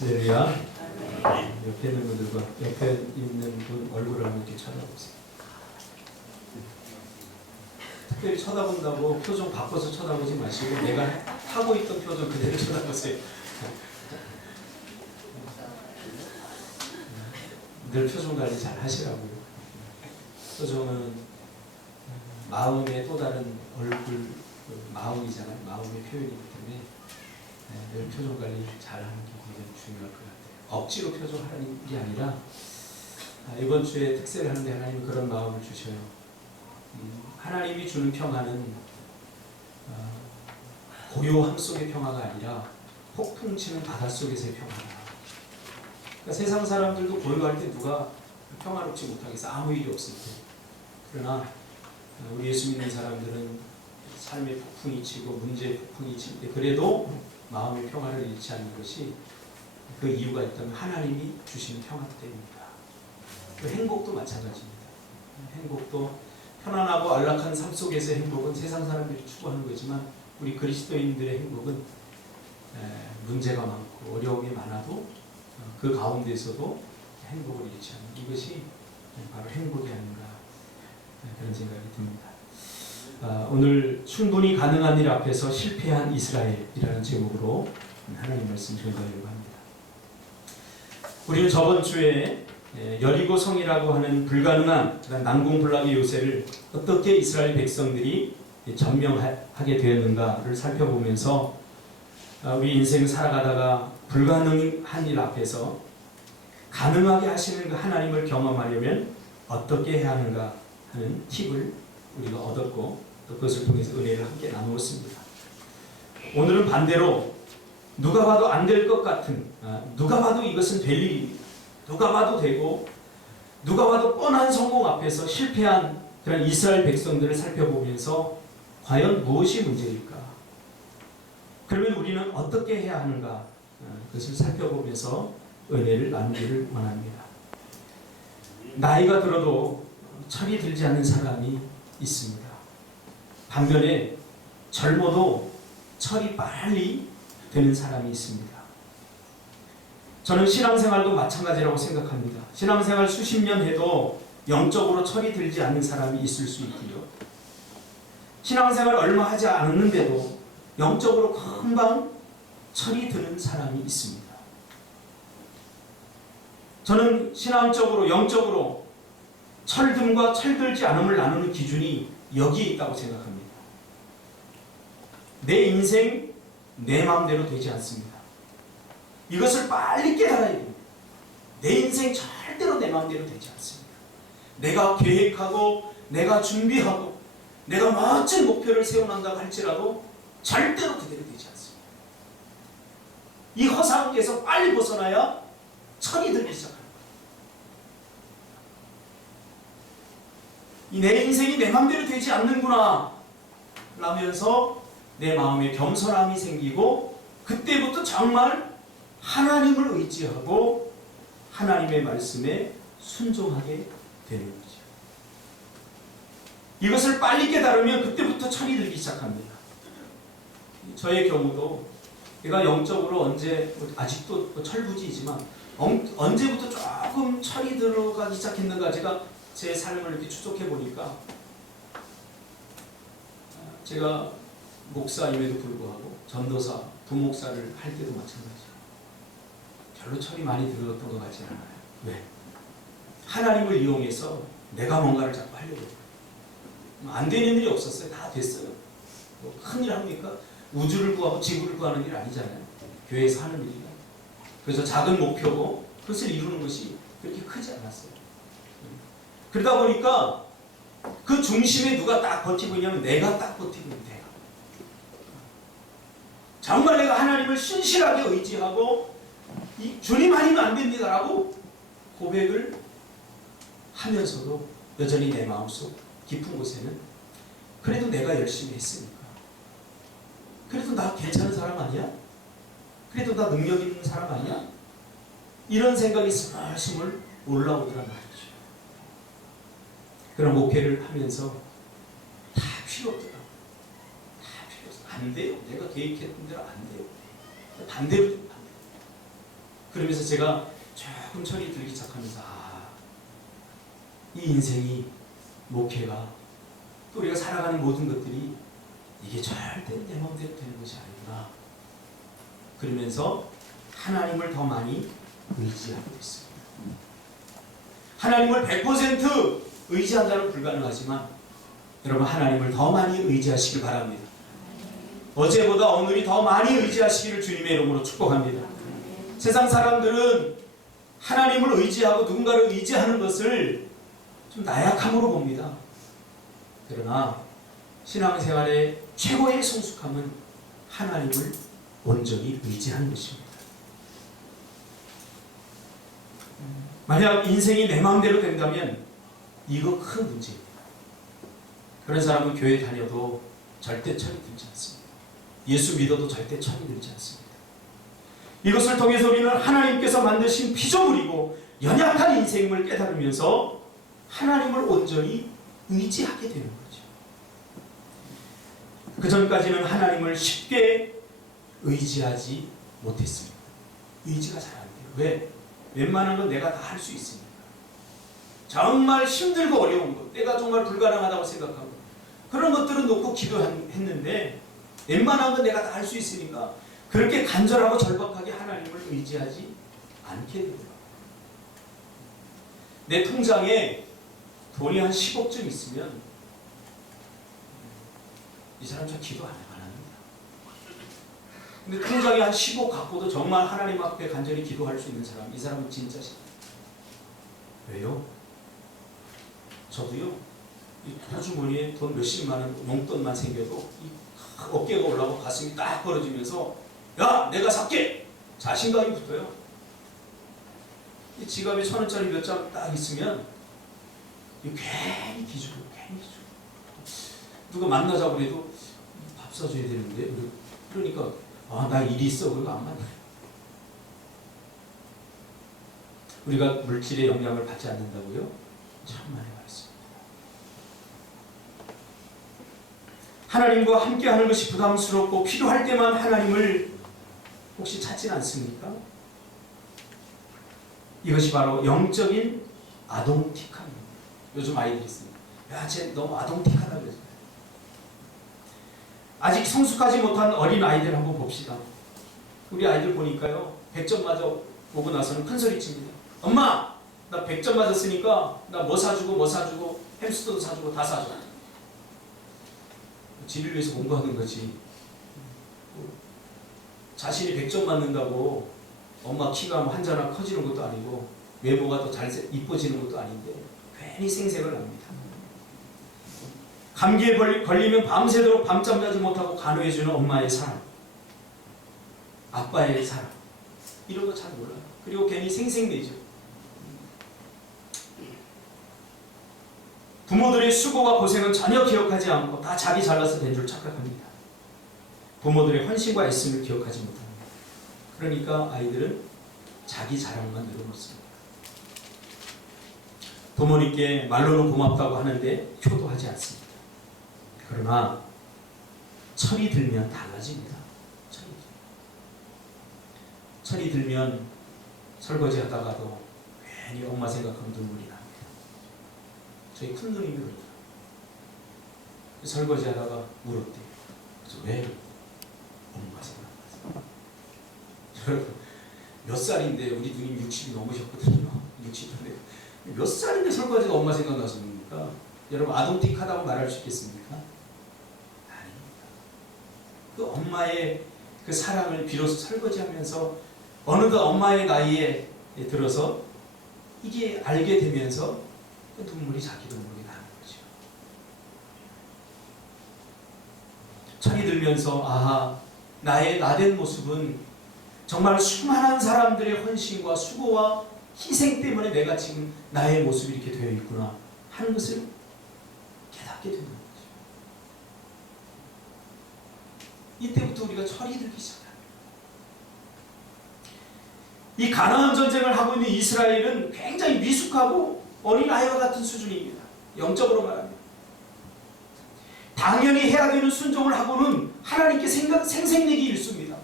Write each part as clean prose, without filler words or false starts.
할렐루야. 옆에 있는 분들과 옆에 있는 분 얼굴을 한번 이렇게 쳐다보세요. 특별히 쳐다본다고 표정 바꿔서 쳐다보지 마시고 내가 하고 있던 표정 그대로 쳐다보세요. 늘 표정 관리 잘 하시라고요. 표정은 마음의 또 다른 얼굴, 마음이잖아요. 마음의 표현이기 때문에 늘 표정 관리 잘 하는 게 굉장히 중요할 것 같아요. 억지로 표정하는 게 아니라 이번 주에 특세를 하는데 하나님은 그런 마음을 주셔요. 하나님이 주는 평화는 고요함 속의 평화가 아니라 폭풍 치는 바닷속에서의 평화다. 그러니까 세상 사람들도 고요할 때 누가 평화롭지 못하겠어. 아무 일이 없을 때. 그러나 우리 예수 믿는 사람들은 삶의 폭풍이 치고 문제의 폭풍이 칠 때 그래도 마음의 평화를 잃지 않는 것이 그 이유가 있다면 하나님이 주시는 평화 때문입니다. 그 행복도 마찬가지입니다. 행복도 편안하고 안락한 삶 속에서의 행복은 세상 사람들이 추구하는 거지만 우리 그리스도인들의 행복은 문제가 많고 어려움이 많아도 그 가운데서도 행복을 잃지 않는 이것이 바로 행복이 아닌가 그런 생각이 듭니다. 오늘 충분히 가능한 일 앞에서 실패한 이스라엘이라는 제목으로 하나님 말씀 전하려고 합니다. 우리는 저번 주에 여리고 성이라고 하는 불가능한 난공불락의 요새를 어떻게 이스라엘 백성들이 점령하게 되었는가를 살펴보면서 우리 인생을 살아가다가 불가능한 일 앞에서 가능하게 하시는 그 하나님을 경험하려면 어떻게 해야 하는가 하는 팁을 우리가 얻었고 또 그것을 통해서 은혜를 함께 나누었습니다. 오늘은 반대로 누가 봐도 안 될 것 같은, 누가 봐도 이것은 될 일입니다. 누가 봐도 되고 누가 봐도 뻔한 성공 앞에서 실패한 그런 이스라엘 백성들을 살펴보면서 과연 무엇이 문제일까? 그러면 우리는 어떻게 해야 하는가? 그것을 살펴보면서 은혜를 나누기를 원합니다. 나이가 들어도 철이 들지 않는 사람이 있습니다. 반면에 젊어도 철이 빨리 드는 사람이 있습니다. 저는 신앙생활도 마찬가지라고 생각합니다. 신앙생활 수십 년 해도 영적으로 철이 들지 않는 사람이 있을 수 있고요. 신앙생활 얼마 하지 않았는데도 영적으로 금방 철이 드는 사람이 있습니다. 저는 신앙적으로 영적으로 철듦과 철들지 않음을 나누는 기준이 여기에 있다고 생각합니다. 내 인생 내 마음대로 되지 않습니다. 이것을 빨리 깨달아야 됩니다. 내 인생 절대로 내 마음대로 되지 않습니다. 내가 계획하고 내가 준비하고 내가 멋진 목표를 세워난다고 할지라도 절대로 그대로 되지 않습니다. 이 허상에서 빨리 벗어나야 철이 들기 시작합니다. 내 인생이 내 마음대로 되지 않는구나 라면서 내 마음에 겸손함이 생기고 그때부터 정말 하나님을 의지하고 하나님의 말씀에 순종하게 되는 거죠. 이것을 빨리 깨달으면 그때부터 철이 들기 시작합니다. 저의 경우도 내가 영적으로 아직도 철부지이지만 언제부터 조금 철이 들어가기 시작했는가 제가 제 삶을 이렇게 추적해 보니까 제가 목사임에도 불구하고 전도사, 부목사를 할 때도 마찬가지예요. 별로 철이 많이 들었던 것 같지 않아요. 왜? 하나님을 이용해서 내가 뭔가를 자꾸 하려고 해요. 안 되는 일이 없었어요. 다 됐어요. 뭐 큰일 합니까? 우주를 구하고 지구를 구하는 일 아니잖아요. 교회에서 하는 일이다. 그래서 작은 목표고 그것을 이루는 것이 그렇게 크지 않았어요. 그러다 보니까 그 중심에 누가 딱 버티고 있냐면 내가 딱 버티고 있는 내가. 정말 내가 하나님을 신실하게 의지하고 주님 아니면 안 됩니다라고 고백을 하면서도 여전히 내 마음속 깊은 곳에는 그래도 내가 열심히 했으니까 그래도 나 괜찮은 사람 아니야? 그래도 나 능력 있는 사람 아니야? 이런 생각이 스물스물 올라오더란 말이죠. 그런 목회를 하면서 다 필요 없더라. 다 필요 없어. 안 돼요. 내가 계획했던 대로 안 돼요. 반대로. 그러면서 제가 조금 철이 들기 시작하면서 이 인생이, 목회가, 또 우리가 살아가는 모든 것들이 이게 절대 내 마음대로 되는 것이 아니구나. 그러면서 하나님을 더 많이 의지하게 됐습니다. 하나님을 100% 의지한다는 불가능하지만 여러분, 하나님을 더 많이 의지하시길 바랍니다. 어제보다 오늘이 더 많이 의지하시기를 주님의 이름으로 축복합니다. 세상 사람들은 하나님을 의지하고 누군가를 의지하는 것을 좀 나약함으로 봅니다. 그러나 신앙생활의 최고의 성숙함은 하나님을 온전히 의지하는 것입니다. 만약 인생이 내 마음대로 된다면 이거 큰 문제입니다. 그런 사람은 교회 다녀도 절대 철이 들지 않습니다. 예수 믿어도 절대 철이 들지 않습니다. 이것을 통해서 우리는 하나님께서 만드신 피조물이고 연약한 인생임을 깨달으면서 하나님을 온전히 의지하게 되는 거죠. 그 전까지는 하나님을 쉽게 의지하지 못했습니다. 의지가 잘 안 돼요. 왜? 웬만한 건 내가 다 할 수 있으니까. 정말 힘들고 어려운 것, 내가 정말 불가능하다고 생각하고 그런 것들은 놓고 기도했는데 웬만한 건 내가 다 할 수 있으니까 그렇게 간절하고 절박하게 하나님을 의지하지 않게 되더라고요. 내 통장에 돈이 한 10억쯤 있으면 이 사람 저 기도 안 합니다. 근데 통장에 한 10억 갖고도 정말 하나님 앞에 간절히 기도할 수 있는 사람, 이 사람은 진짜 싫어요. 왜요? 저도요, 이 호주머니에 돈 몇십만 원 용돈만 생겨도 이 어깨가 올라가고 가슴이 딱 벌어지면서 야, 내가 살게! 자신감이 붙어요. 이 지갑에 1,000원짜리 몇 장 딱 있으면 괜히 기죽어. 누가 만나자고 해도 밥 사줘야 되는데, 그러니까 나 일이 있어. 그거 안 만나요. 우리가 물질의 영향을 받지 않는다고요? 참 많이 말했습니다. 하나님과 함께하는 것이 부담스럽고 필요할 때만 하나님을 혹시 찾지는 않습니까? 이것이 바로 영적인 아동틱함입니다. 요즘 아이들이 있습니다. 야, 쟤 너무 아동틱하다 그러죠. 아직 성숙하지 못한 어린 아이들 한번 봅시다. 우리 아이들 보니까요, 100점 맞아 보고 나서는 큰 소리 칩니다. 엄마, 나 100점 맞았으니까 나 뭐 사주고 햄스터도 사주고 다 사줘. 지를 위해서 공부하는 거지. 자신이 100점 맞는다고 엄마 키가 뭐 한자나 커지는 것도 아니고 외모가 더 잘 이뻐지는 것도 아닌데 괜히 생색을 납니다. 감기에 걸리면 밤새도록 밤잠 자지 못하고 간호해주는 엄마의 사랑, 아빠의 사랑, 이런 거 잘 몰라요. 그리고 괜히 생색내죠. 부모들의 수고와 고생은 전혀 기억하지 않고 다 자기 잘나서 된 줄 착각합니다. 부모들의 헌신과 애씀을 기억하지 못합니다. 그러니까 아이들은 자기 자랑만 늘어놓습니다. 부모님께 말로는 고맙다고 하는데 효도하지 않습니다. 그러나 철이 들면 달라집니다. 철이 들면 설거지 하다가도 괜히 엄마 생각하면 눈물이 납니다. 저희 큰누님이 그러더라고요. 설거지 하다가 울었대요. 그래서 왜? 엄마 생각나서. 여러분, 몇 살인데 우리 누님 60이 넘으셨거든요. 60인데 몇 살인데 설거지가 엄마 생각나서 웁니까? 여러분, 아동틱하다고 말할 수 있겠습니까? 아닙니다. 그 엄마의 그 사랑을 비로소 설거지하면서 어느덧 엄마의 나이에 들어서 이게 알게 되면서 그 눈물이 자기도 모르게 나는 거죠. 철이 들면서 나의 나된 모습은 정말 수많은 사람들의 헌신과 수고와 희생 때문에 내가 지금 나의 모습이 이렇게 되어 있구나 하는 것을 깨닫게 되는 거죠. 이때부터 우리가 철이 들기 시작합니다. 이 가나안 전쟁을 하고 있는 이스라엘은 굉장히 미숙하고 어린아이와 같은 수준입니다. 영적으로 말합니다. 당연히 해야 되는 순종을 하고는 하나님께 생색내기 일쑤입니다.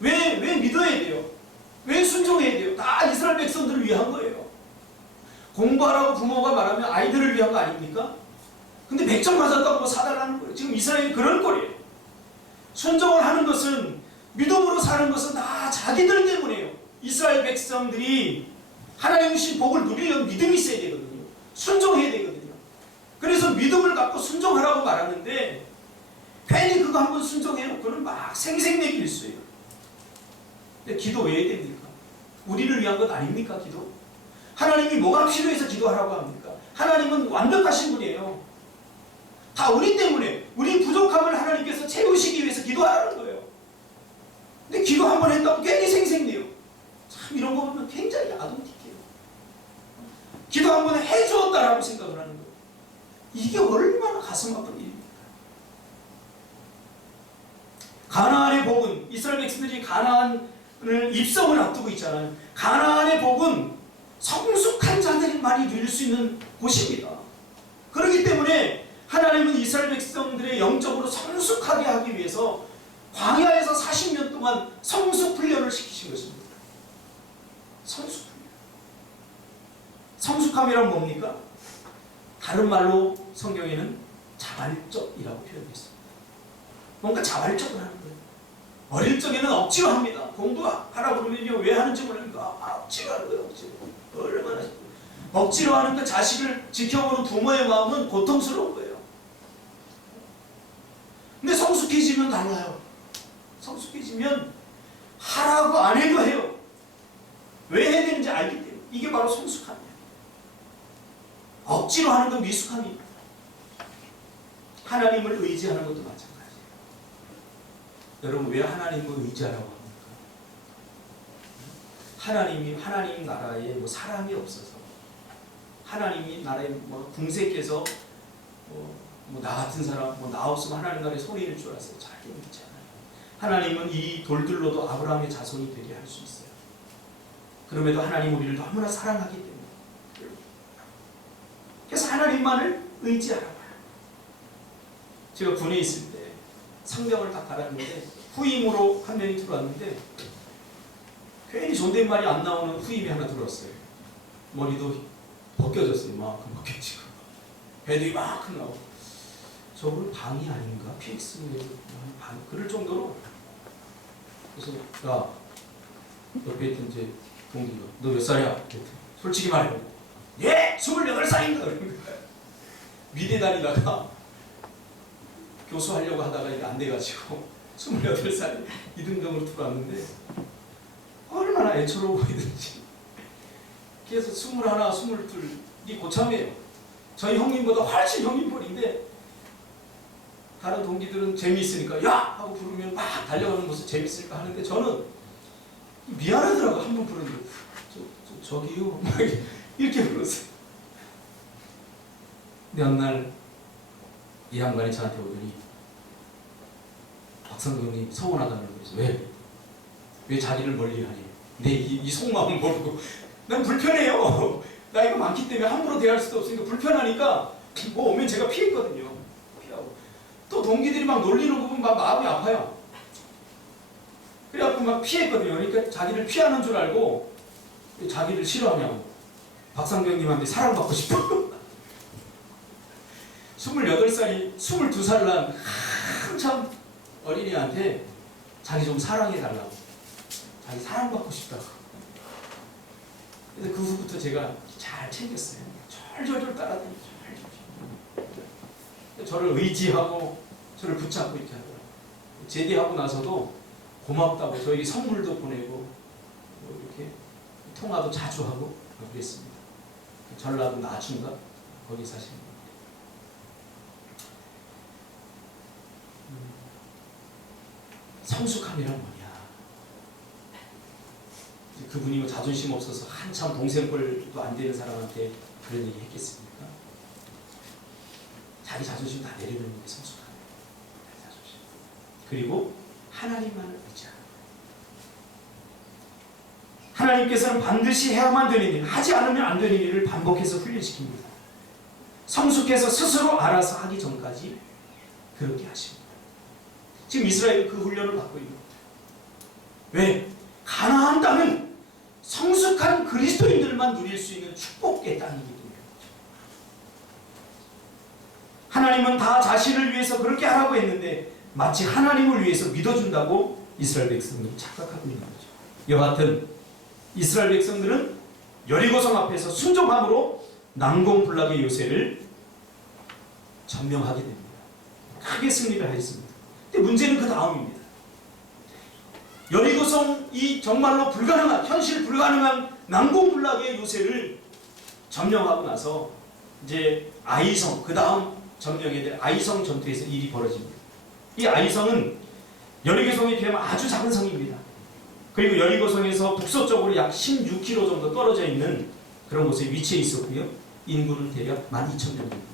왜 믿어야 돼요? 순종해야 돼요. 다 이스라엘 백성들을 위한 거예요. 공부하라고 부모가 말하면 아이들을 위한 거 아닙니까? 근데 100점 맞았다고 뭐 사달라는 거예요. 지금 이스라엘이 그럴 거예요. 순종을 하는 것은, 믿음으로 사는 것은 다 자기들 때문에요. 이스라엘 백성들이 하나님 주신 복을 누리려면 믿음이 있어야 되거든요. 순종해야 되거든요. 그래서 믿음을 갖고 순종하라고 말하는데, 괜히 그거 한번 순종해놓고는 막 생색내길수예요. 근데 기도 왜 해야 됩니까? 우리를 위한 것 아닙니까, 기도? 하나님이 뭐가 필요해서 기도하라고 합니까? 하나님은 완벽하신 분이에요. 다 우리 때문에, 우리 부족함을 하나님께서 채우시기 위해서 기도하라는 거예요. 근데 기도 한번 했다고 괜히 생색내요. 참 이런 거 보면 굉장히 아동틱해요. 기도 한번 해주었다라고 생각을 하는 거예요. 이게 얼마나 가슴 아픈 일입니까? 가나안의 복은, 이스라엘 백성들이 가나안을 입성을 앞두고 있잖아요. 가나안의 복은 성숙한 자들만이 누릴 수 있는 곳입니다. 그렇기 때문에 하나님은 이스라엘 백성들의 영적으로 성숙하게 하기 위해서 광야에서 40년 동안 성숙 훈련을 시키신 것입니다. 성숙 훈련. 성숙함이란 뭡니까? 다른 말로 성경에는 자발적이라고 표현했습니다. 뭔가 자발적으로 하는 거예요. 어릴 적에는 억지로 합니다. 공부하라고 그러면요, 왜 하는지 모르니까 억지로 하는 거예요. 억지로. 얼마나 억지로 하는데 자식을 지켜보는 부모의 마음은 고통스러운 거예요. 근데 성숙해지면 달라요. 성숙해지면 하라고 안 해도 해요. 왜 해야 되는지 알기 때문에. 이게 바로 성숙함이에요. 억지로 하는 건 미숙함입니다. 하나님을 의지하는 것도 마찬가지예요. 여러분, 왜 하나님을 의지하라고 합니까? 하나님 나라에 뭐 사람이 없어서, 하나님이 나라에 뭐 궁세께서 뭐 나 같은 사람, 뭐 나 없으면 하나님 나라에 손해일 줄 알았어요. 자기 믿지 않아요. 하나님은 이 돌들로도 아브라함의 자손이 되게 할 수 있어요. 그럼에도 하나님 우리를 너무나 사랑하기 때문에. 그래서 하나님만을 의지하라고 해요. 제가 군에 있을 때 상병을 딱 갈았는데 후임으로 한 명이 들어왔는데 괜히 존댓말이 안 나오는 후임이 하나 들어왔어요. 머리도 벗겨졌어요. 이만큼 벗겨지고 배도 이만큼 나오고. 저분 방이 아닌가? PX는 방, 그럴 정도로. 그래서 야, 옆에 있던 이제 동기가 너 몇 살이야? 솔직히 말해. 예! 28살입니다. 그러는 거야. 미대 다니다가 교수하려고 하다가 이게 안 돼가지고 28살 2등병으로 들어왔는데 얼마나 애처로워 보이든지. 그래서 21, 22이 고참이에요. 저희 형님보다 훨씬 형님뻘인데 다른 동기들은 재미있으니까 야! 하고 부르면 막 달려가는 모습 재밌으니까 하는데 저는 미안하더라고. 한 번 부르는데 저기요 막 이렇게 불렀어요. 근데 어느 날 이 양반이 저한테 오더니 박성경님 서운하다는 거예요. 왜 자기를 멀리하니? 내 이 속마음 모르고. 난 불편해요. 나이가 많기 때문에 함부로 대할 수도 없으니까 불편하니까 뭐 오면 제가 피했거든요. 피하고. 또 동기들이 막 놀리는 거 보면 막 마음이 아파요. 그래갖고 막 피했거든요. 그러니까 자기를 피하는 줄 알고 자기를 싫어하냐고. 박상병님한테 사랑받고 싶어. 28살이 22살 난 한참 어린이한테 자기 좀 사랑해달라고. 자기 사랑받고 싶다고. 그래서 그 후부터 제가 잘 챙겼어요. 절절절 따라다니고 절절절. 저를 의지하고 저를 붙잡고 이렇게 하더라고요. 제대하고 나서도 고맙다고 저에게 선물도 보내고 뭐 이렇게 통화도 자주 하고 그랬습니다. 전라도 나중가 거기 사시는 분. 성숙함이란 뭐냐? 그분이 뭐 자존심 없어서 한참 동생뻘도 안 되는 사람한테 그런 얘기 했겠습니까? 자기 자존심 다 내려놓는 게 성숙함이에요. 자존심. 그리고 하나님만을 의지하는 거예요. 하나님께서는 반드시 해야만 되는 일, 하지 않으면 안 되는 일을 반복해서 훈련시킵니다. 성숙해서 스스로 알아서 하기 전까지 그렇게 하십니다. 지금 이스라엘은 그 훈련을 받고 있는 거예요. 왜? 가나안 땅은 자신만 누릴 수 있는 축복의 땅이기 때문에 하나님은 다 자신을 위해서 그렇게 하라고 했는데 마치 하나님을 위해서 믿어준다고 이스라엘 백성들은 착각하고 있는 거죠. 여하튼 이스라엘 백성들은 여리고성 앞에서 순종함으로 난공불락의 요새를 점령하게 됩니다. 크게 승리를 하였습니다. 근데 문제는 그 다음입니다. 여리고성이 정말로 불가능한, 현실 불가능한 난공불락의 요새를 점령하고 나서 이제 아이성, 그 다음 점령해야 될 아이성 전투에서 일이 벌어집니다. 이 아이성은 여리고성에 비하면 아주 작은 성입니다. 그리고 여리고성에서 북서쪽으로 약 16km 정도 떨어져 있는 그런 곳에 위치해 있었고요. 인구는 대략 12,000명입니다.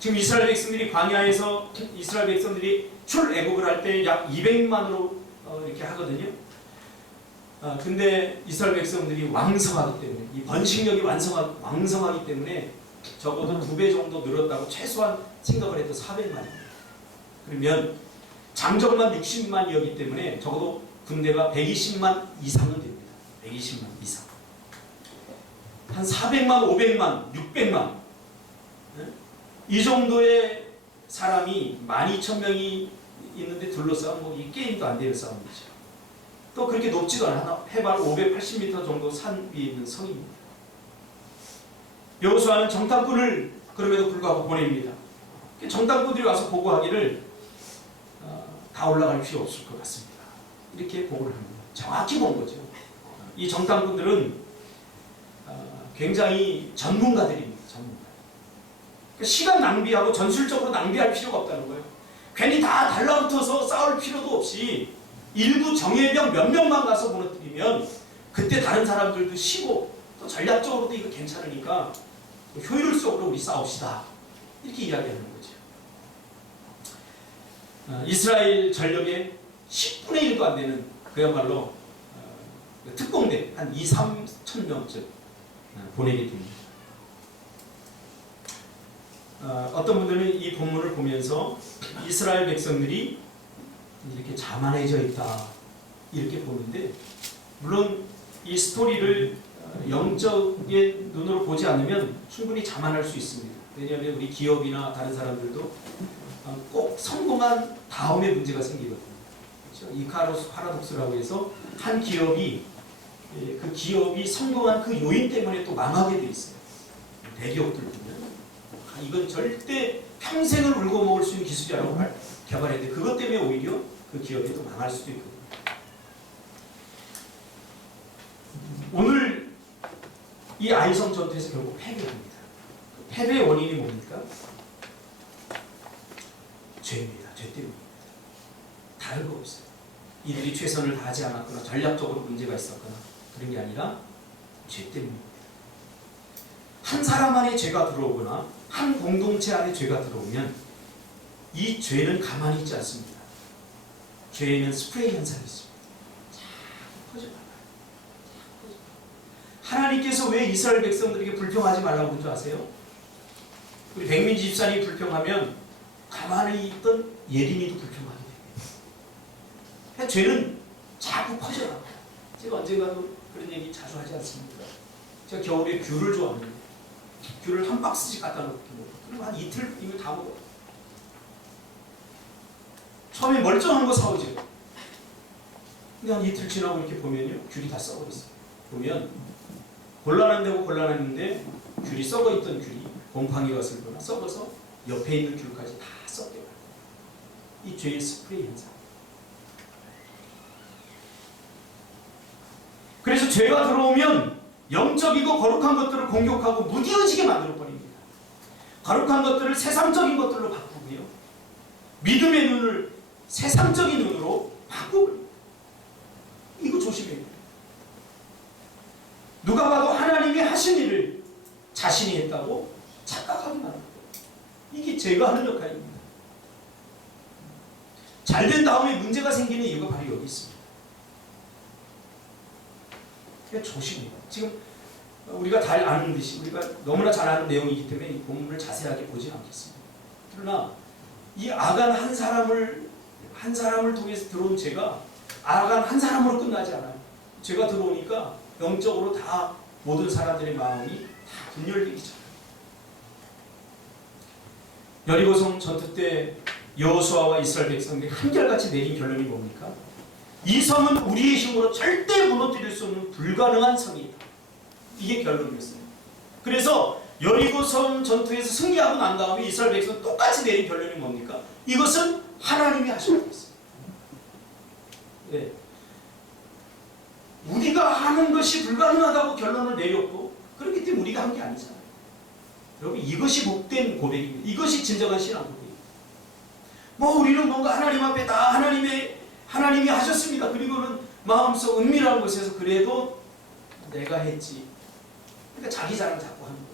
지금 이스라엘 백성들이 광야에서 이스라엘 백성들이 출애굽을 할 때 약 200만으로 이렇게 하거든요. 근데 이스라엘 백성들이 왕성하기 때문에 이 번식력이 왕성하기 때문에 적어도 2배 정도 늘었다고 최소한 생각을 해도 400만입니다. 그러면 장정만 60만이었기 때문에 적어도 군대가 120만 이상은 됩니다. 120만 이상. 한 400만, 500만, 600만 이 정도의 사람이 12,000명이 있는데 둘러싸면 뭐 이 게임도 안 되는 싸움이죠. 또 그렇게 높지도 않아. 해발 580m 정도 산 위에 있는 성입니다. 여호수아는 정탐꾼을 그럼에도 불구하고 보냅니다. 정탐꾼들이 와서 보고하기를 다 올라갈 필요 없을 것 같습니다. 이렇게 보고를 합니다. 정확히 본 거죠. 이 정탐꾼들은 굉장히 전문가들입니다. 전문가. 시간 낭비하고 전술적으로 낭비할 필요가 없다는 거예요. 괜히 다 달라붙어서 싸울 필요도 없이 일부 정예병 몇 명만 가서 무너뜨리면 그때 다른 사람들도 쉬고 또 전략적으로도 이거 괜찮으니까 효율적으로 우리 싸웁시다. 이렇게 이야기하는 거죠. 이스라엘 전력의 10분의 1도 안 되는 그야말로 특공대 한 2, 3천 명쯤 보내게 됩니다. 어떤 분들은 이 본문을 보면서 이스라엘 백성들이 이렇게 자만해져 있다 이렇게 보는데, 물론 이 스토리를 영적인 눈으로 보지 않으면 충분히 자만할 수 있습니다. 왜냐하면 우리 기업이나 다른 사람들도 꼭 성공한 다음에 문제가 생기거든요. 그렇죠? 이카로스 파라독스라고 해서 한 기업이 그 기업이 성공한 그 요인 때문에 또 망하게 돼 있어요. 대기업들 보면 이건 절대 평생을 울고 먹을 수 있는 기술이라고 개발했는데 그것 때문에 오히려 그 기업이 또 망할 수도 있거든요. 오늘 이 아이성 전투에서 결국 패배합니다. 패배의 원인이 뭡니까? 죄입니다. 죄 때문입니다. 다른 거 없어요. 이들이 최선을 다하지 않았거나 전략적으로 문제가 있었거나 그런 게 아니라 죄 때문입니다. 한 사람 안에 죄가 들어오거나 한 공동체 안에 죄가 들어오면 이 죄는 가만히 있지 않습니다. 죄에는 스프레이 현상이 있습니다. 자꾸 퍼져나가요. 하나님께서 왜 이스라엘 백성들에게 불평하지 말라고 한 줄 아세요? 우리 백민지 집사님이 불평하면 가만히 있던 예림이도 불평하게 됩니다. 죄는 자꾸 퍼져나가요. 제가 언젠가도 그런 얘기 자주 하지 않습니까? 제가 겨울에 귤을 좋아합니다. 귤을 한 박스씩 갖다 놓고 그리고 한 이틀 이거 다 먹어요. 처음에 멀쩡한 거 사오죠. 근데 한 이틀 지나고 이렇게 보면요, 귤이 다 썩어 있어요. 보면 곤란한 데고 곤란했는데 귤이 썩어 있던 귤이 곰팡이가 슬거나 썩어서 옆에 있는 귤까지 다 썩여요. 이 죄의 스프레이 현상. 그래서 죄가 들어오면 영적이고 거룩한 것들을 공격하고 무디어지게 만들어버립니다. 거룩한 것들을 세상적인 것들로 바꾸고요. 믿음의 눈을 세상적인 눈으로 바꾸고, 이거 조심해야 돼요. 누가 봐도 하나님이 하신 일을 자신이 했다고 착각하게 만듭니다. 이게 죄가 하는 역할입니다. 잘된 다음에 문제가 생기는 이유가 바로 여기 있습니다. 조심해요. 지금 우리가 잘 아는 듯이 우리가 너무나 잘 아는 내용이기 때문에 이 본문을 자세하게 보지는 않겠습니다. 그러나 이 아간 한 사람을 통해서 들어온 죄가 아간 한 사람으로 끝나지 않아요. 죄가 들어오니까 영적으로 다 모든 사람들의 마음이 다 분열되기 전. 여리고성 전투 때 여호수아와 이스라엘 백성들이 한결같이 내린 결론이 뭡니까? 이 성은 우리의 힘으로 절대 무너뜨릴 수 없는 불가능한 성이다. 이게 결론이었어요. 그래서 여리고성 전투에서 승리하고 난 다음에 이스라엘 백성은 똑같이 내린 결론이 뭡니까? 이것은 하나님이 하신 거였어요. 네. 우리가 하는 것이 불가능하다고 결론을 내렸고, 그렇기 때문에 우리가 한 게 아니잖아요. 여러분, 이것이 복된 고백입니다. 이것이 진정한 신앙 고백입니다. 뭐 우리는 뭔가 하나님 앞에 다 하나님이 하셨습니다. 그리고는 마음속 은밀한 곳에서 그래도 내가 했지. 그러니까 자기 자랑 자꾸 하는 거예요.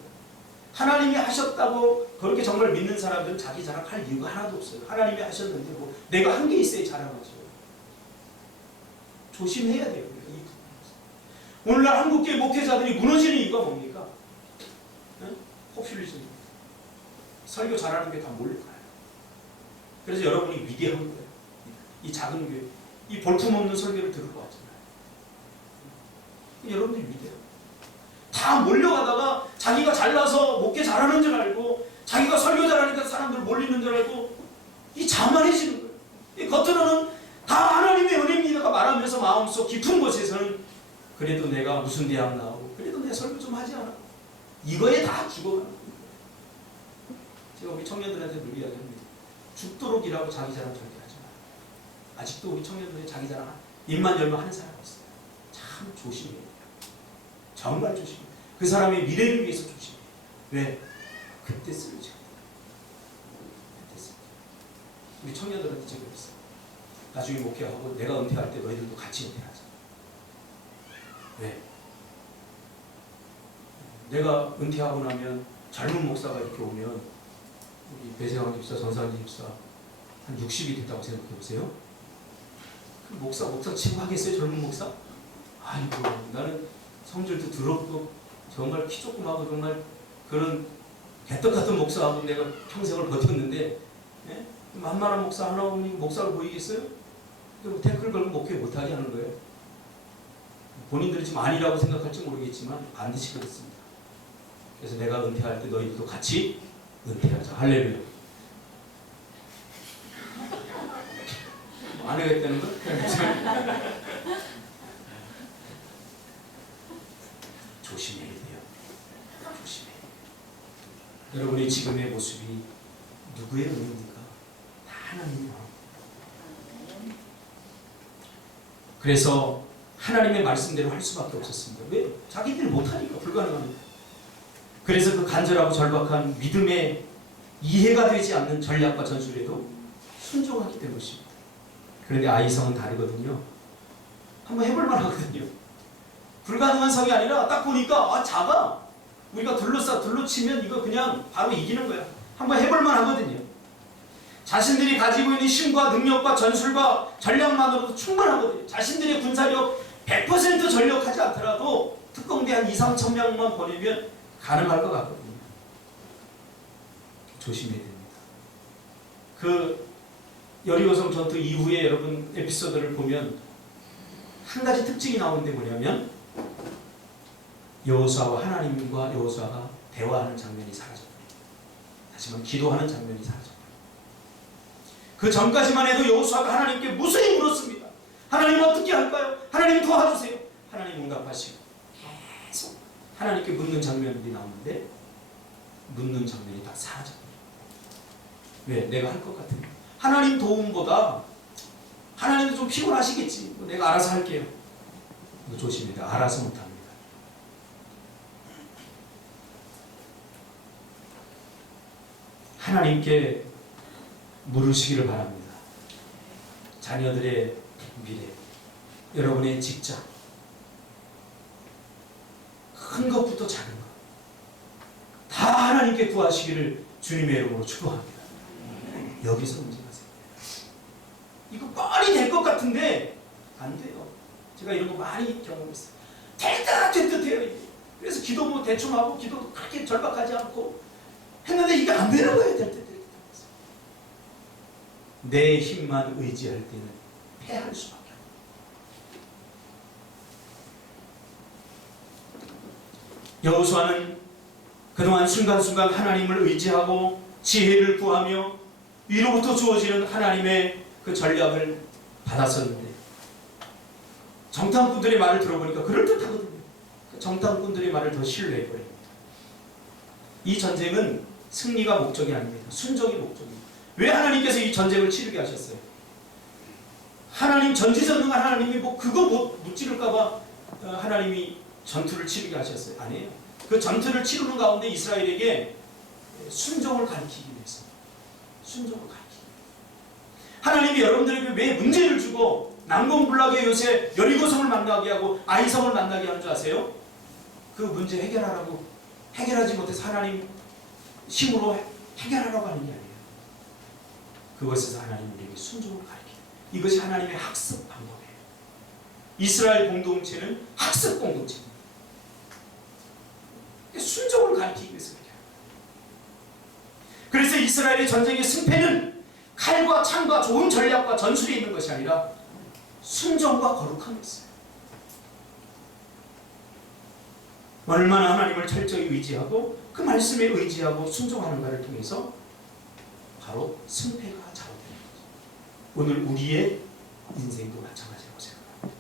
하나님이 하셨다고 그렇게 정말 믿는 사람들은 자기 자랑할 이유가 하나도 없어요. 하나님이 하셨는데 뭐 내가 한 게 있어야 자랑하죠. 조심해야 돼요. 오늘날 한국교회 목회자들이 무너지는 이유가 뭡니까? 네? 포퓰리즘. 설교 잘하는 게 다 몰려가요. 그래서 여러분이 위대한 거예요. 이 작은 교회, 이 볼품없는 설교를 들으러 왔잖아요. 여러분들이 위대해요. 다 몰려가다가 자기가 잘나서 목회 잘하는 줄 알고, 자기가 설교 잘하니까 사람들 몰리는 줄 알고, 이 자만해지는 거예요. 이 겉으로는 다 하나님의 은혜입니다가 말하면서 마음속 깊은 곳에서는 그래도 내가 무슨 대학 나오고, 그래도 내 설교 좀 하지 않아? 이거에 다 죽어가는 거예요. 제가 우리 청년들한테 늘 이야기합니다. 죽도록 일하고 자기 자랑 절대 하지 마요. 아직도 우리 청년들이 자기 자랑 입만 열면 하는 사람이 있어요. 참 조심해야 돼요. 정말 조심해요. 그 사람의 미래를 위해서 조심해요. 왜? 그때 쓰러져. 그때 쓰러져. 우리 청년들한테 제가 그랬어요. 나중에 목회하고 내가 은퇴할 때 너희들도 같이 은퇴하자. 왜? 내가 은퇴하고 나면 젊은 목사가 이렇게 오면 우리 배세왕 집사, 전사환 집사 한 60이 됐다고 생각해 보세요. 그 목사 치고 하겠어요? 젊은 목사? 아이고, 나는 성질도 더럽고 정말 키 조그마하고 정말 그런 개떡 같은 목사하고 내가 평생을 버텼는데, 예? 만만한 목사 하나 오면 목사로 보이겠어요? 태클 걸고 목회 못하게 하는 거예요. 본인들이 지금 아니라고 생각할지 모르겠지만 반드시 그렇습니다. 그래서 내가 은퇴할 때 너희들도 같이 은퇴하자. 할렐루야. 안 하겠다는 건? 조심해야 돼요. 조심해야 돼요. 여러분의 지금의 모습이 누구의 은혜입니까? 다 하나님의 마음. 그래서 하나님의 말씀대로 할 수밖에 없었습니다. 왜? 자기들이 못하니까 불가능합니다. 그래서 그 간절하고 절박한 믿음에 이해가 되지 않는 전략과 전술에도 순종하기 때문입니다. 그런데 아이성은 다르거든요. 한번 해볼만 하거든요. 불가능한 성이 아니라 딱 보니까 작아. 우리가 둘러치면 이거 그냥 바로 이기는 거야. 한번 해볼만 하거든요. 자신들이 가지고 있는 힘과 능력과 전술과 전략만으로도 충분하거든요. 자신들의 군사력 100% 전력하지 않더라도 특공대 한 2-3천 명만 보내면 가능할 것 같거든요. 조심해야 됩니다. 그 여리고성 전투 이후에 여러분 에피소드를 보면 한 가지 특징이 나오는데 뭐냐면 여호수아와 하나님과 여호수아가 대화하는 장면이 사라져버려요. 하지만 기도하는 장면이 사라져버려요. 그 전까지만 해도 여호수아가 하나님께 무수히 물었습니다. 하나님 어떻게 할까요? 하나님 도와주세요. 하나님 응답하시고 계속 하나님께 묻는 장면들이 나오는데 묻는 장면이 다 사라져버려요. 왜? 내가 할 것 같으면 하나님 도움보다 하나님도 좀 피곤하시겠지. 내가 알아서 할게요. 이거 조심해야 알아서 못합니다. 하나님께 물으시기를 바랍니다. 자녀들의 미래, 여러분의 직장, 큰 것부터 작은 것, 다 하나님께 구하시기를 주님의 이름으로 축복합니다. 여기서 문제가 생겨요. 이거 뻔히 될 것 같은데 안 돼요. 제가 이런 거 많이 경험했어요. 될 듯해요. 그래서 기도 뭐 대충 하고 기도 그렇게 절박하지 않고 했는데 이게 안 되는 거예요. 될 듯. 내 힘만 의지할 때는 패할 수밖에 없어요. 여호수아는 그동안 순간순간 하나님을 의지하고 지혜를 구하며 위로부터 주어지는 하나님의 그 전략을 받았었는데 정탐꾼들의 말을 들어보니까 그럴듯하거든요. 정탐꾼들의 말을 더 신뢰해버립니다. 이 전쟁은 승리가 목적이 아닙니다. 순종이 목적입니다. 왜 하나님께서 이 전쟁을 치르게 하셨어요? 하나님 전지전능한 하나님이 뭐 그거 못 치를까봐 하나님이 전투를 치르게 하셨어요? 아니에요. 그 전투를 치르는 가운데 이스라엘에게 순종을 가르치기 위해서 순종을 가르치기 위해서 하나님이 여러분들에게 왜 문제를 주고 난공불락의 요새 여리고성을 만나게 하고 아이성을 만나게 하는 줄 아세요? 그 문제 해결하라고 해결하지 못해서 하나님 힘으로 해결하라고 하는 게 아니에요. 그것에서 하나님 우리에게 순종을 가르쳐요. 이것이 하나님의 학습 방법이에요. 이스라엘 공동체는 학습 공동체입니다. 순종을 가르치기 위해서 그래요. 그래서 이스라엘의 전쟁의 승패는 칼과 창과 좋은 전략과 전술이 있는 것이 아니라 순종과 거룩함이 있어요. 얼마나 하나님을 철저히 의지하고 그 말씀에 의지하고 순종하는가를 통해서 바로 승패가 좌우되는 거죠. 오늘 우리의 인생도 마찬가지라고 생각합니다.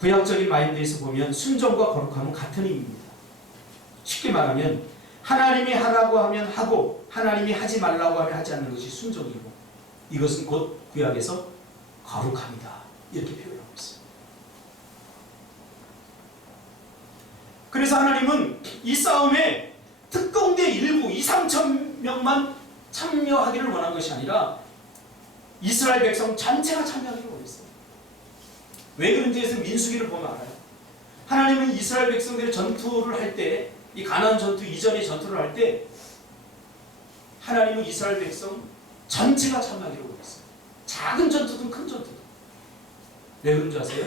구약적인 마인드에서 보면 순종과 거룩함은 같은 의미입니다. 쉽게 말하면 하나님이 하라고 하면 하고 하나님이 하지 말라고 하면 하지 않는 것이 순종이고 이것은 곧 구약에서 거룩함이다 이렇게 표현하고 있어요. 그래서 하나님은 이 싸움에 특공대 일부 2~3천 명만 참여하기를 원한 것이 아니라 이스라엘 백성 전체가 참여하기를 원했어요. 왜 그런지에서 민수기를 보면 알아요. 하나님은 이스라엘 백성들의 전투를 할 때, 이 가나안 전투 이전의 전투를 할 때 하나님은 이스라엘 백성 전체가 참여하기를 원했어요. 작은 전투든 큰 전투든. 왜 그런 줄 아세요?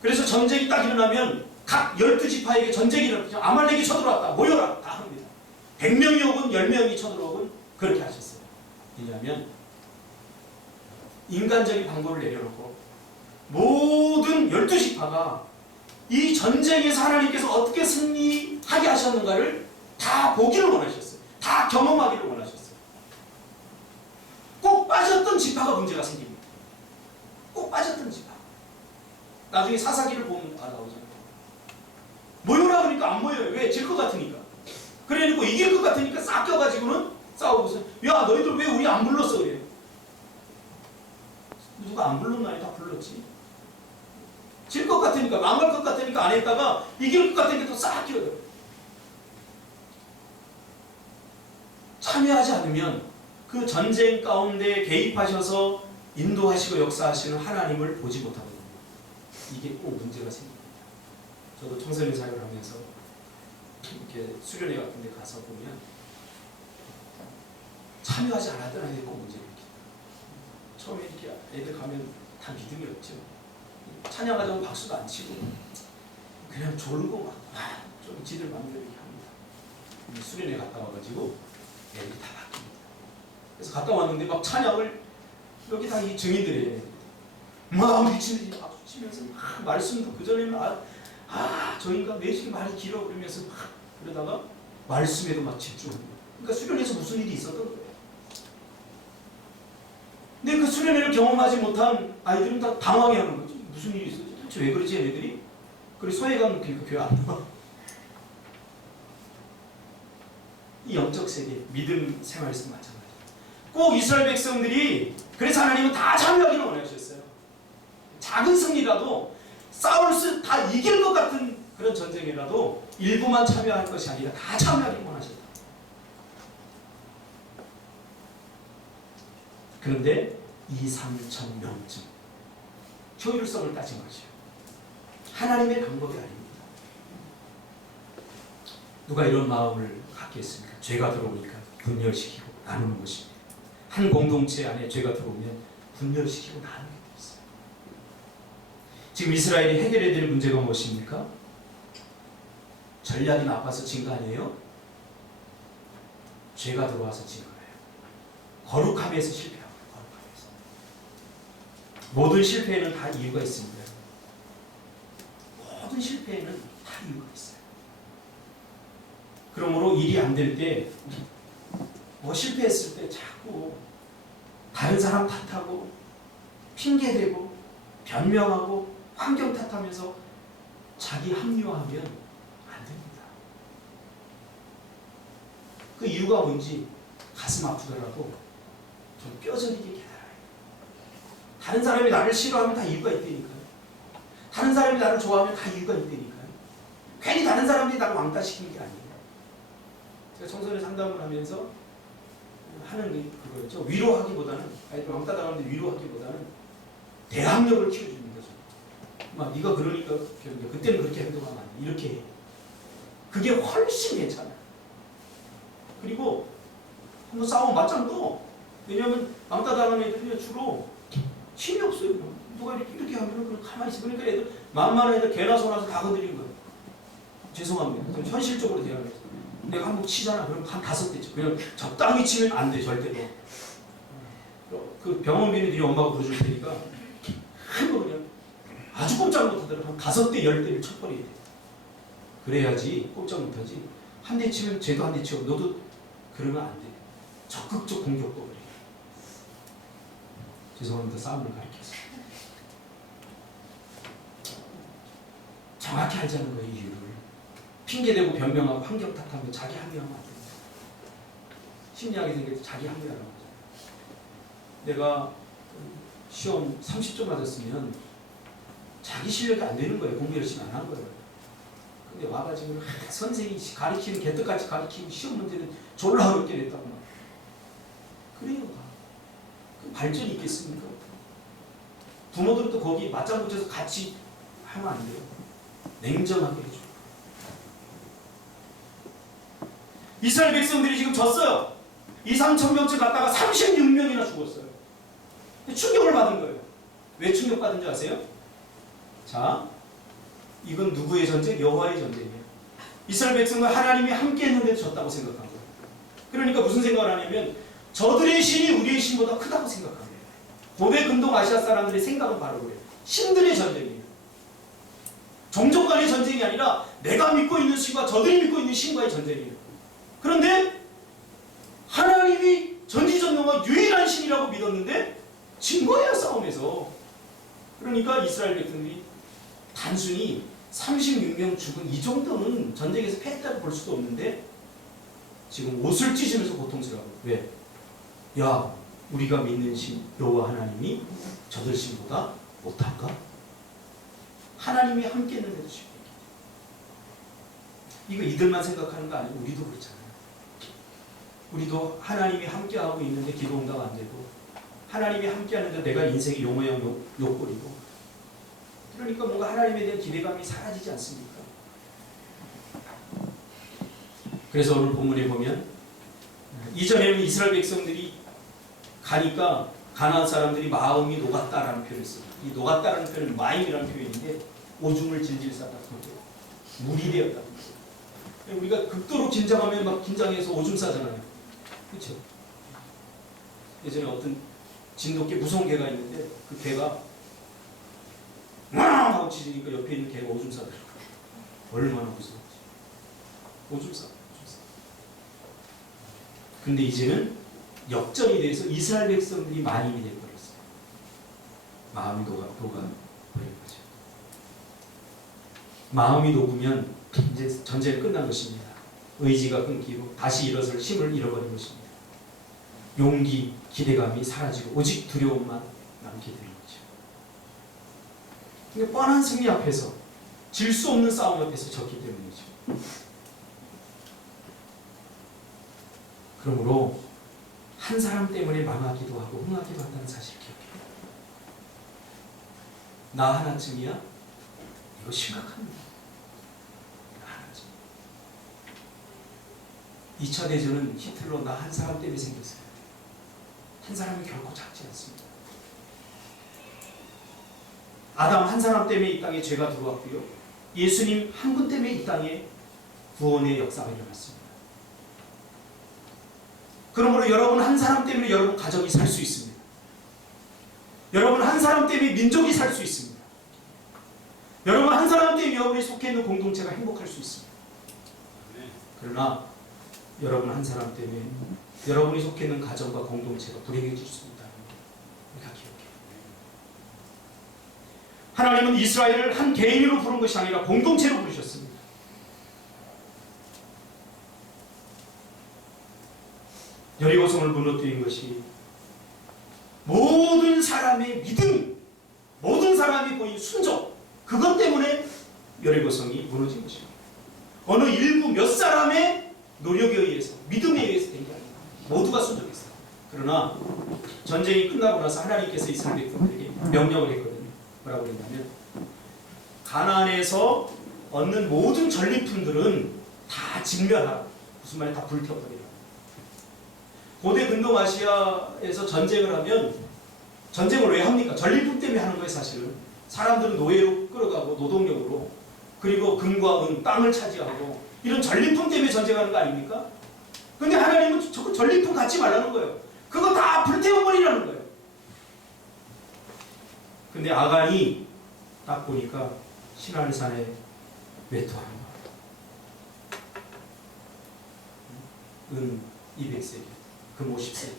그래서 전쟁이 딱 일어나면 각 12지파에게 전쟁이 일어나죠. 아말렉이 쳐들어왔다. 모여라. 다 합니다. 100명이 오건 10명이 쳐들어오건 그렇게 하셨어요. 왜냐하면 인간적인 방법을 내려놓고 모든 12지파가 이 전쟁에서 하나님께서 어떻게 승리하게 하셨는가를 다 보기를 원하셨어요. 다 경험하기를 원하셨어요. 꼭 빠졌던 지파가 문제가 생깁니다. 꼭 빠졌던 지파. 나중에 사사기를 보면 다 나오잖아요. 모여라 그러니까 안 모여요. 왜? 질 것 같으니까. 그래놓고 이길 것 같으니까 싹 껴가지고는 싸우고서 야 너희들 왜 우리 안 불렀어 그래요. 누가 안 불렀나? 아니 다 불렀지. 질 것 같으니까 망할 것 같으니까 안 했다가 이길 것 같으니까 또 싹 끼어들어. 참여하지 않으면 그 전쟁 가운데 개입하셔서 인도하시고 역사하시는 하나님을 보지 못하거든요. 이게 꼭 문제가 생깁니다. 저도 청소년 사역을 하면서 이렇게 수련회 같은 데 가서 보면 참여하지 않았던 아이들이 꼭 문제를 일으켜요. 처음에 이렇게 애들 가면 다 믿음이 없죠. 찬양하자고 박수도 안 치고 그냥 졸고 막 좀 지들 마음대로 이렇게 합니다. 수련회 갔다 와가지고 애들이 다 바뀝니다. 그래서 갔다 왔는데 막 찬양을 여기 다 이 증인들이에요. 막 미치는 박수 치면서 막 말씀도 그전에는 저 인간 왜 이렇게 말이 길어 그러면서 막 그러다가 말씀에도 막 집중합니다. 그러니까 수련회에서 무슨 일이 있었던 거예요. 근데 그 수련회를 경험하지 못한 아이들은 다 당황해하는 거죠. 무슨 일이 있었지? 도대체 왜 그러지 얘네들이? 그리고 소외감 느끼니까 교회 안 나와. 이 영적 세계, 믿음 생활에서 마찬가지예요. 꼭 이스라엘 백성들이 그래서 하나님은 다 참여하기를 원하셨어요. 작은 승리라도 싸울 수 다 이길 것 같은 그런 전쟁이라도 일부만 참여할 것이 아니라 다 참여하기를 원하셨다. 그런데 2~3천 명쯤 효율성을 따진 것이요. 하나님의 방법이 아닙니다. 누가 이런 마음을 갖겠습니까? 죄가 들어오니까 분열시키고 나누는 것입니다. 한 공동체 안에 죄가 들어오면 분열시키고 나누게 돼 있어요. 지금 이스라엘이 해결해야 될 문제가 무엇입니까? 전략이 나빠서 진 거 아니에요? 죄가 들어와서 진 거예요. 거룩함에서 실패하고 거룩함에서. 모든 실패에는 다 이유가 있습니다. 모든 실패에는 다 이유가 있어요. 그러므로 일이 안 될 때, 실패했을 때 자꾸 다른 사람 탓하고 핑계대고 변명하고 환경 탓하면서 자기 합리화하면 안 됩니다. 그 이유가 뭔지 가슴 아프더라도 좀 뼈저리게 깨달아요. 다른 사람이 나를 싫어하면 다 이유가 있다니까요. 다른 사람이 나를 좋아하면 다 이유가 있다니까요. 괜히 다른 사람들이 나를 왕따시키는 게 아니에요. 제가 청소년 상담을 하면서 하는 게 그거였죠. 위로하기보다는, 아이들 왕따 당하는데 위로하기보다는 대항력을 키워주는 거죠. 막 네가 그러니까 그때는 그렇게 행동하면 안 돼. 이렇게 해. 그게 훨씬 괜찮아요. 그리고 한번 싸우면 맞짱도, 왜냐하면 왕따 당하는 애들은 주로 힘이 없어요. 누가 이렇게 하면 가만히 있어. 그러니까 애들 만만한 애들 개나 소나서 다 건드리는 거예요. 죄송합니다. 좀 현실적으로 대하면서. 내가 한번 치잖아. 그럼 한 5대 쳐. 그냥 적당히 치면 안 돼, 절대로. 그 병원비는 네 엄마가 부르줄 테니까 한번 그냥 아주 꼼짝 못하더라도 한 5대, 10대를 쳐버려야 돼. 그래야지 꼼짝 못하지. 한 대 치면 쟤도 한 대 치고 너도 그러면 안 돼. 적극적 공격도 그래. 죄송합니다. 싸움을 가리켰어요. 정확히 알자는 거예요, 이유를. 핑계대고 변명하고 환경 탓하면 자기 합리화하면 안 됩니다. 심리학이 생겨서 자기 합리화라고 하죠. 내가 시험 30점 맞았으면 자기 실력이 안 되는 거예요. 공부 열심히 안 한 거예요. 근데 와가지고 선생님이 가르치는 개떡같이 가르치고 시험 문제는 졸라 어렵게 냈다고 막. 그래요. 그 발전이 있겠습니까? 부모들도 거기 맞장 붙여서 같이 하면 안 돼요. 냉정하게 해줘. 이스라엘 백성들이 지금 졌어요. 2,3,000명쯤 갔다가 36명이나 죽었어요. 충격을 받은 거예요. 왜 충격받은 줄 아세요? 자, 이건 누구의 전쟁? 여호와의 전쟁이에요. 이스라엘 백성과 하나님이 함께 했는데도 졌다고 생각한 거예요. 그러니까 무슨 생각을 하냐면 저들의 신이 우리의 신보다 크다고 생각한 거예요. 고대 근동 아시아 사람들의 생각은 바로 그래요. 신들의 전쟁이에요. 종족 간의 전쟁이 아니라 내가 믿고 있는 신과 저들이 믿고 있는 신과의 전쟁이에요. 그런데 하나님이 전지전능한 유일한 신이라고 믿었는데 진 거예요, 싸움에서. 그러니까 이스라엘 백성들이 단순히 36명 죽은 이 정도는 전쟁에서 패했다고 볼 수도 없는데 지금 옷을 찢으면서 고통스러워요. 왜? 야, 우리가 믿는 신 여호와 하나님이 저들 신보다 못할까? 하나님이 함께 했는데도 쉽게. 이거 이들만 생각하는 거 아니고 우리도 그렇잖아요. 우리도 하나님이 함께하고 있는데 기도 응답 안 되고 하나님이 함께하는데 내가 인생이 요모양 욕거리고 그러니까 뭔가 하나님에 대한 기대감이 사라지지 않습니까? 그래서 오늘 본문에 보면 이전에는 이스라엘 백성들이 가니까 가나안 사람들이 마음이 녹았다라는 표현을 씁니다. 이 녹았다라는 표현은 마임이라는 표현인데 오줌을 질질 싸다. 물이 되었다. 우리가 극도로 긴장하면 막 긴장해서 오줌 싸잖아요. 그렇죠? 예전에 어떤 진돗개 무서운 개가 있는데 그 개가 왕 하고 짖으니까 옆에 있는 개가 오줌 싸더라고요. 얼마나 무서운지. 오줌 싸. 근데 이제는 역전이 돼서 이스라엘 백성들이 만인이 되어버렸어요. 마음이 녹아버린 거죠. 마음이 녹으면 이제 전쟁은 끝난 것입니다. 의지가 끊기고 다시 일어설 힘을 잃어버린 것입니다. 용기, 기대감이 사라지고 오직 두려움만 남게 되는 거죠. 근데 뻔한 승리 앞에서 질 수 없는 싸움 앞에서 졌기 때문이죠. 그러므로 한 사람 때문에 망하기도 하고 흥하기도 한다는 사실을 기억해요. 나 하나쯤이야? 이거 심각합니다. 나 하나쯤. 2차 대전은 히틀러 나 한 사람 때문에 생겼어요. 한 사람이 결코 작지 않습니다. 아담 한 사람 때문에 이 땅에 죄가 들어왔고요. 예수님 한 분 때문에 이 땅에 구원의 역사가 일어났습니다. 그러므로 여러분 한 사람 때문에 여러분 가정이 살 수 있습니다. 여러분 한 사람 때문에 민족이 살 수 있습니다. 여러분 한 한 사람 때문에 여러분이 속해 있는 공동체가 행복할 수 있습니다. 그러나 여러분 한 사람 때문에 여러분이 속해 있는 가정과 공동체가 불행해질 수 있다는 걸 우리가 기억해요. 하나님은 이스라엘을 한 개인으로 부른 것이 아니라 공동체로 부르셨습니다. 여리고성을 무너뜨린 것이 모든 사람의 믿음, 모든 사람이 보인 순종, 그것 때문에 여리고성이 무너진 것입니다. 어느 일부 몇 사람의 노력에 의해서, 믿음에 의해서 된 게 아닙니다. 모두가 순종했어요. 그러나 전쟁이 끝나고 나서 하나님께서 이스라엘 백성들에게 명령을 했거든요. 뭐라고 했냐면 가나안에서 얻는 모든 전리품들은 다 진멸하라. 무슨 말이야? 다 불태워버리라. 고대 근동아시아에서 전쟁을 하면 전쟁을 왜 합니까? 전리품 때문에 하는 거예요. 사실은 사람들은 노예로 끌어가고 노동력으로, 그리고 금과 은, 땅을 차지하고 이런 전리품 때문에 전쟁하는 거 아닙니까? 근데 하나님은 저 전리품 갖지 말라는 거예요. 그거 다 불태워버리라는 거예요. 근데 아간이 딱 보니까 시난산에 외투하는 거예요. 은 200세계, 금 50세계.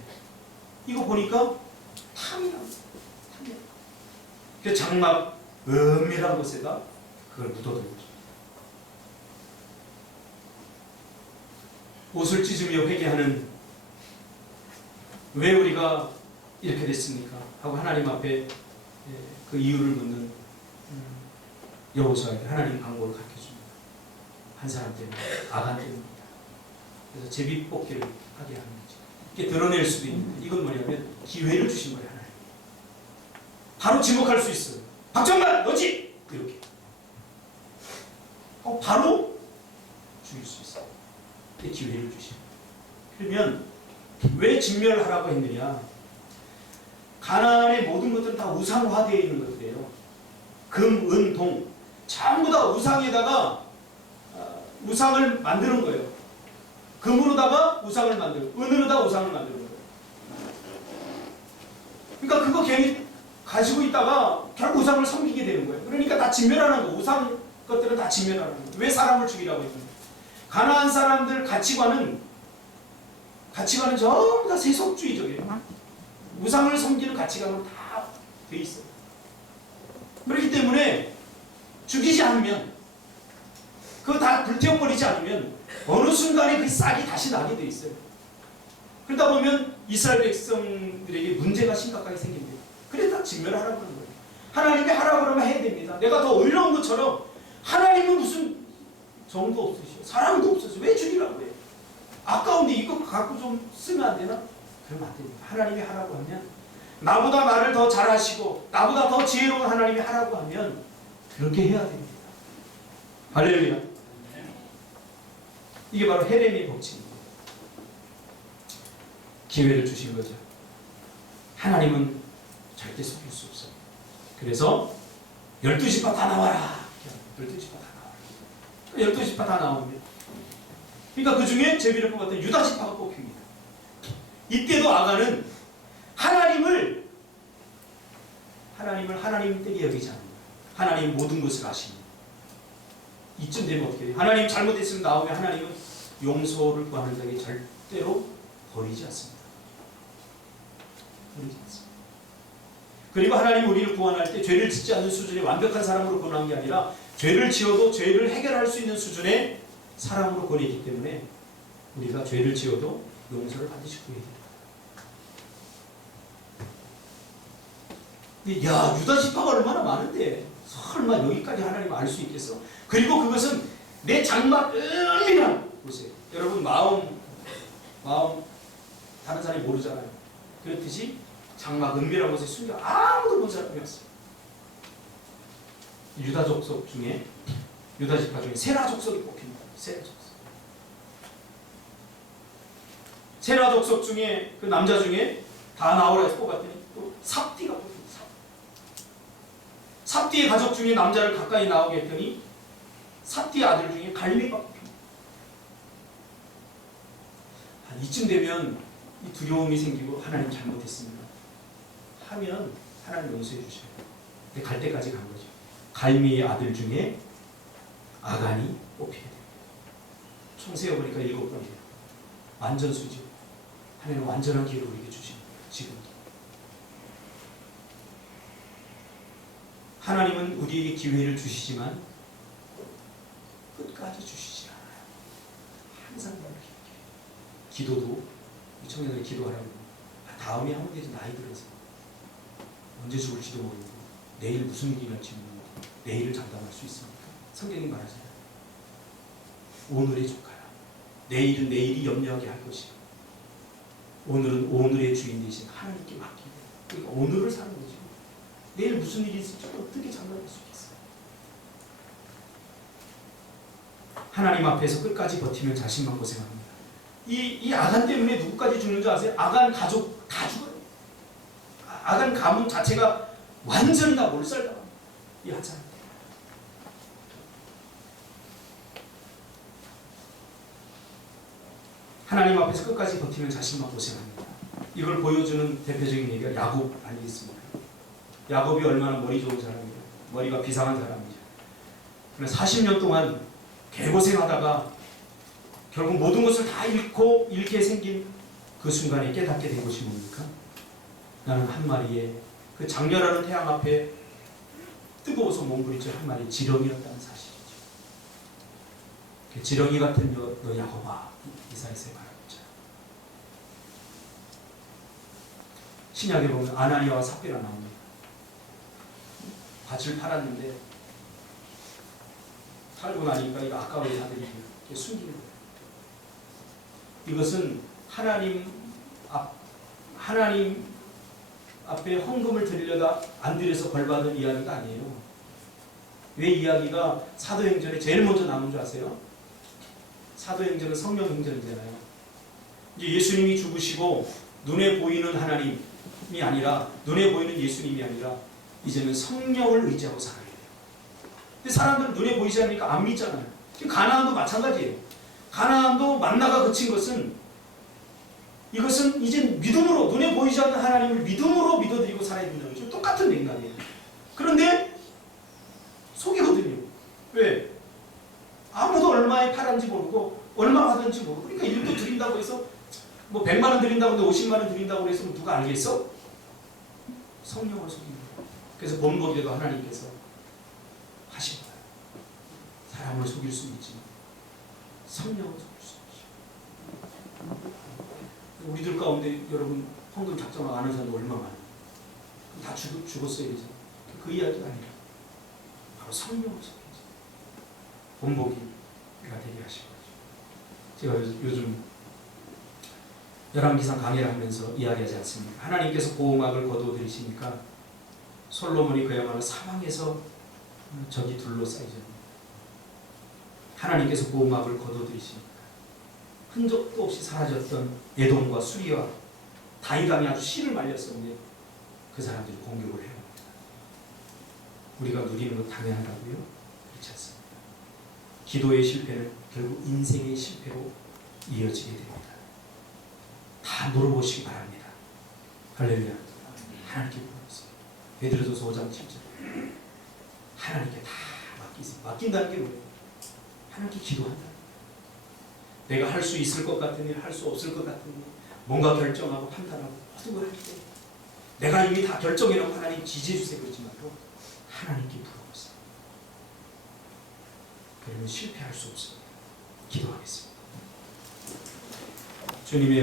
이거 보니까 탐이 납니다. 탐이. 그 장막 은밀한 곳에다 그걸 묻어둔 거죠. 옷을 찢으며 회개하는, 왜 우리가 이렇게 됐습니까? 하고 하나님 앞에 그 이유를 묻는 여호수아에게 하나님 방법을 가르쳐줍니다. 한 사람 때문에, 아간 때문입니다. 그래서 제비뽑기를 하게 하는 거죠. 이게 드러낼 수도 있는데, 이건 뭐냐면 기회를 주신 거예요. 하나님. 바로 지목할 수 있어요. 박정만 너지? 이렇게. 바로 죽일 수 있어요. 이게 기회를 주신 거예요. 그러면 왜 진멸하라고 했느냐? 가나안의 모든 것들은 다 우상화되어 있는 것들이에요. 금, 은, 동 전부 다 우상에다가 우상을 만드는 거예요. 금으로다가 우상을 만들고 은으로다가 우상을 만드는 거예요. 그러니까 그거 괜히 가지고 있다가 결국 우상을 섬기게 되는 거예요. 그러니까 다 진멸하는 거. 우상 것들은 다 진멸하는 거예요. 왜 사람을 죽이라고 했습니까? 가나안 사람들 가치관은 전부 다 세속주의적이에요. 우상을 섬기는 가치관으로 다 돼 있어요. 그렇기 때문에 죽이지 않으면, 그거 다 불태워버리지 않으면 어느 순간에 그 싹이 다시 나게 돼 있어요. 그러다 보면 이스라엘 백성들에게 문제가 심각하게 생깁니다. 그래서 다 진멸하라고 하는 거예요. 하나님이 하라고 그러면 해야 됩니다. 내가 더 어려운 것처럼 하나님은 무슨 정도 없으시오. 사람도 없으시오. 왜 죽이라고 해요? 아까운데 이거 갖고 좀 쓰면 안 되나? 그러면 안 됩니다. 하나님이 하라고 하면, 나보다 말을 더 잘하시고 나보다 더 지혜로운 하나님이 하라고 하면 그렇게 해야 됩니다. 할렐루야. 이게 바로 헤레미의 법칙입니다. 기회를 주신 거죠. 하나님은 절대 속일 수 없어요. 그래서 12지파 다 나와라. 12지파 다 나와라. 12지파 다 나옵니다. 그러니까 그 중에 제비를 뽑았던 유다지파가 뽑힙니다. 이때도 아간은 하나님을 하나님 때문에 여기지 않는 거예요. 하나님 모든 것을 아십니다. 이쯤 되면 어떻게 돼요? 하나님 잘못했으면 나오면 하나님은 용서를 구하는 자에게 절대로 버리지 않습니다. 버리지 않습니다. 그리고 하나님 우리를 구원할 때 죄를 짓지 않는 수준의 완벽한 사람으로 구원한 게 아니라 죄를 지어도 죄를 해결할 수 있는 수준의 사람으로 보내기 때문에 우리가 죄를 지어도 용서를 반드시 구해야 됩니다. 야, 유다지파가 얼마나 많은데 설마 여기까지 하나님 알 수 있겠어? 그리고 그것은 내 장막 은밀한 곳에, 여러분 마음 다른 사람이 모르잖아요. 그렇듯이 장막 은밀한 곳에 숨겨 아무도 본 사람이 없어요. 유다 족속 중에, 유다지파 중에 세라 족속이 뽑힙니다. 세라 족속. 세라 족속 중에 그 남자 중에 다 나오라 해서 뽑았더니 또 삽디가 뽑힙니다. 삽디의 가족 중에 남자를 가까이 나오게 했더니 삽디의 아들 중에 갈미가 뽑힙니다. 이쯤 되면 이 두려움이 생기고 하나님 잘못했습니다 하면 하나님 용서해 주셔요. 근데 갈 때까지 간 거죠. 갈미의 아들 중에 아간이 뽑히게 됩니다. 총 세어보니까 7번이에요. 완전수죠. 하나님은 완전한 기회를 우리에게 주십니다. 지금도. 하나님은 우리에게 기회를 주시지만 끝까지 주시지 않아요. 항상 그렇게. 기도도 이 청년들이 기도하라고 다음에 하면 되지. 나이 들어서 언제 죽을지도 모르고 내일 무슨 일이 날지 모르고 내일을 장담할 수 있습니까? 성경이 말하잖아요. 오늘의 조카라. 내일은 내일이 염려하게 할 것이요. 오늘은 오늘의 주인 되신 하나님께 맡기고. 그러니까 오늘을 사는 거죠. 내일 무슨 일이 있을지 어떻게 장담할 수 있겠어요? 하나님 앞에서 끝까지 버티면 자신만 고생합니다. 이 아간 때문에 누구까지 죽는 줄 아세요? 아간 가족 다 죽어요. 아간 가문 자체가 완전히 다 몰살당합니다. 이 하찮은 때. 하나님 앞에서 끝까지 버티면 자신만 고생합니다. 이걸 보여주는 대표적인 얘기가 야곱 아니겠습니까? 야곱이 얼마나 머리 좋은 사람이에요. 머리가 비상한 사람이죠. 그래서 40년 동안 개고생하다가 결국 모든 것을 다 잃게 생긴 그 순간에 깨닫게 된 것이 뭡니까? 나는 한 마리의 그 장렬하는 태양 앞에 뜨거워서 몸부림칠 한 마리의 지렁이였다는 사실이죠. 그 지렁이 같은 너 야곱아, 이사야서에 말합니다. 신약에 보면 아나니아와 삽비라 나옵니다. 밭을 팔았는데 팔고 나니까 이거 아까워서 아들이 숨기는 거예요. 이것은 하나님 앞에 헌금을 드리려다 안 드려서 벌받은 이야기가 아니에요. 왜 이야기가 사도행전에 제일 먼저 나온 줄 아세요? 사도행전은 성령행전이잖아요. 이제 예수님이 죽으시고 눈에 보이는 하나님이 아니라 눈에 보이는 예수님이 아니라 이제는 성령을 의지하고 살아야 돼요. 근데 사람들은 눈에 보이지 않으니까 안 믿잖아요. 지금 가나안도 마찬가지예요. 가나안도 만나가 그친 것은 이것은 이제 믿음으로 눈에 보이지 않는 하나님을 믿음으로 믿어드리고 살아야 된다는 거죠. 똑같은 맥락이에요. 그런데 속이거든요. 왜? 아무도 얼마에 팔았는지 모르고 얼마 받았는지 모르고 그러니까 일도 드린다고 해서 뭐 100만 원 드린다고 해서 50만 원 드린다고 해서 누가 알겠어? 성령을 속이는 거예요. 그래서 본거기에도 하나님께서 하신 거예요. 사람을 속일 수 있지만 성령을 속일 수 없죠. 우리들 가운데 여러분 헌금 작정을 안 하는 사람이 얼마나 많아요. 다 죽었어야 되죠. 그 이야기가 아니라 바로 성령을 속이죠. 본보기가 되게 하신 거죠. 제가 요즘 열왕기상 강의를 하면서 이야기하지 않습니까? 하나님께서 보호막을 거두어들이시니까 솔로몬이 그야말로 사방에서 적이 둘러싸이죠. 하나님께서 보호막을 거두어들이시니까 흔적도 없이 사라졌던 에돔과 수리와 다이강이 아주 씨를 말렸었는데 그 사람들이 공격을 해옵니다. 우리가 누리는 것 당연하다고요? 그렇지 않습니다. 기도의 실패는 결국 인생의 실패로 이어지게 됩니다. 다 물어보시기 바랍니다. 할렐루야. 하나님께 물어보세요. 베드로전서 5장 7절. 하나님께 다 맡기세요. 맡긴다는 게 뭐예요? 하나님께 기도한다. 내가 할 수 있을 것 같은 일, 할 수 없을 것 같은 일, 뭔가 결정하고 판단하고 모든 걸 할 때 내가 이미 다 결정해놓고 하나님 지지해 주세요 그러지 말고 하나님께 물어보세요. 그러면 실패할 수 없습니다. 기도하겠습니다. 주님의